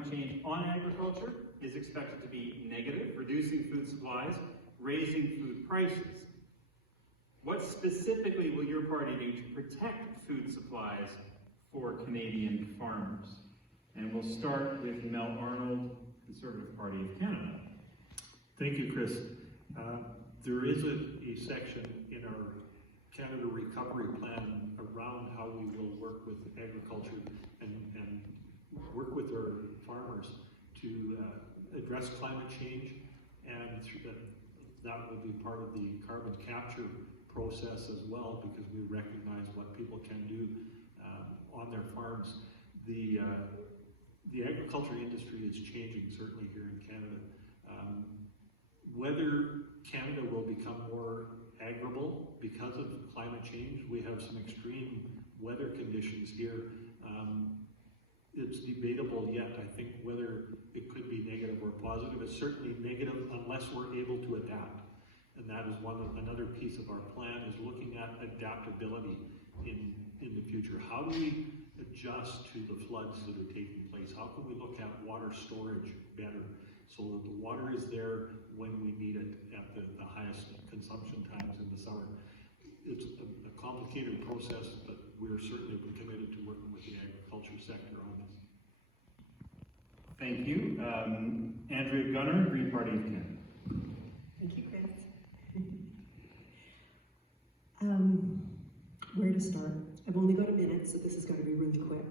climate change on agriculture is expected to be negative, reducing food supplies, raising food prices. What specifically will your party do to protect food supplies for Canadian farmers? And we'll start with Mel Arnold, Conservative Party of Canada. Thank you, Chris. There is a section in our Canada Recovery Plan around how we will work with agriculture and work with our farmers to address climate change, and that will be part of the carbon capture process as well, because we recognize what people can do on their farms. The agriculture industry is changing, certainly here in Canada. Whether Canada will become more agrable because of climate change, we have some extreme weather conditions here. It's debatable yet, I think, whether it could be negative or positive. It's certainly negative unless we're able to adapt. And that is another piece of our plan, is looking at adaptability in the future. How do we adjust to the floods that are taking place? How can we look at water storage better so that the water is there when we need it at the highest consumption times in the summer? It's a complicated process, but we're certainly committed to working with the agriculture sector on this. Thank you. Andrea Gunner, Green Party of Canada. Thank you, Chris. Where to start? I've only got a minute, so this is going to be really quick.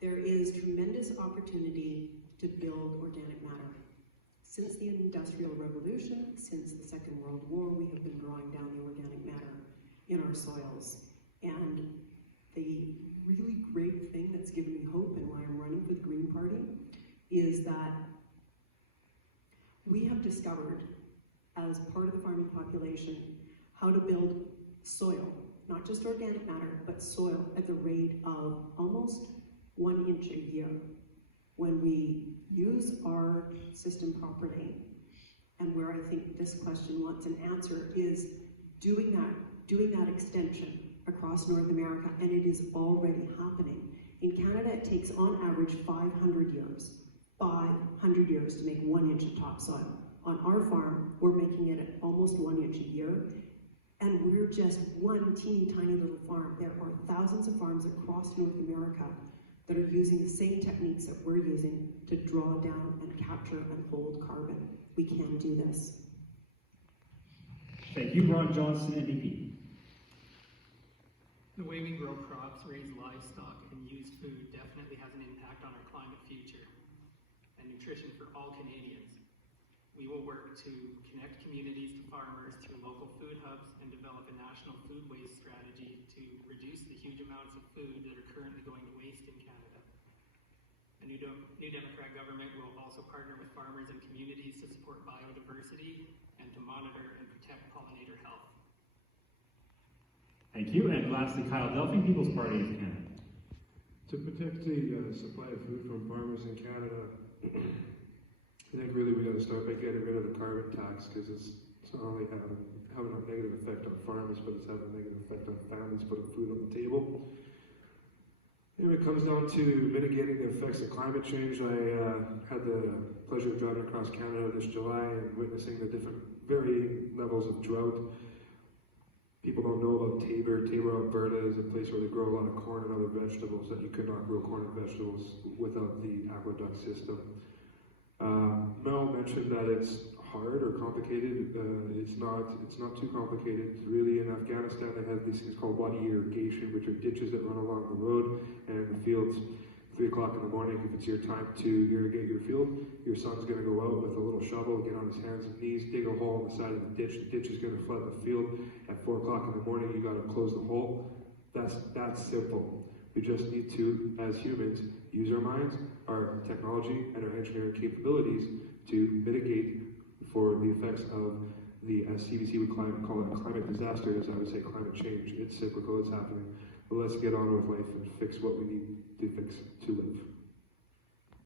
There is tremendous opportunity to build organic matter. Since the Industrial Revolution, since the Second World War, we have been drawing down the organic matter in our soils. And the really great thing that's given me hope and why I'm running for the Green Party is that we have discovered, as part of the farming population, how to build soil, not just organic matter, but soil at the rate of almost 1 inch a year. When we use our system properly, and where I think this question wants an answer, is doing that extension across North America, and it is already happening. In Canada, it takes on average 500 years to make 1 inch of topsoil. On our farm, we're making it at almost 1 inch a year, and we're just one teeny tiny little farm. There are thousands of farms across North America that are using the same techniques that we're using to draw down and capture and hold carbon. We can do this. Thank you. Ron Johnson, NDP. The way we grow crops, raise livestock, and use food definitely has an impact on our climate future and nutrition for all Canadians. We will work to connect communities to farmers through local food hubs and develop a national food waste strategy to reduce the huge amounts of food that are currently going to waste in Canada. A new Democrat government will also partner with farmers and communities to support biodiversity and to monitor and protect pollinator health. Thank you. And lastly, Kyle Delphi, People's Party of Canada. To protect the supply of food from farmers in Canada, I think really we got to start by getting rid of the carbon tax, because it's not only having a negative effect on farmers, but it's having a negative effect on families putting food on the table. And when it comes down to mitigating the effects of climate change, I had the pleasure of driving across Canada this July and witnessing the different varying levels of drought. People don't know about Tabor. Tabor, Alberta is a place where they grow a lot of corn and other vegetables that you could not grow corn and vegetables without the aqueduct system. Mel mentioned that it's hard or complicated. It's not too complicated. Really, in Afghanistan, they have these things called wadi irrigation, which are ditches that run along the road and the fields. 3 o'clock in the morning, if it's your time to irrigate your field, your son's going to go out with a little shovel, get on his hands and knees, dig a hole in the side of the ditch. The ditch is going to flood the field. At 4 o'clock in the morning, you got to close the hole. That's simple. We just need to, as humans, use our minds, our technology, and our engineering capabilities to mitigate for the effects of the, as CBC would call it, climate disasters. I would say climate change. It's cyclical, it's happening. But let's get on with life and fix what we need to fix to live.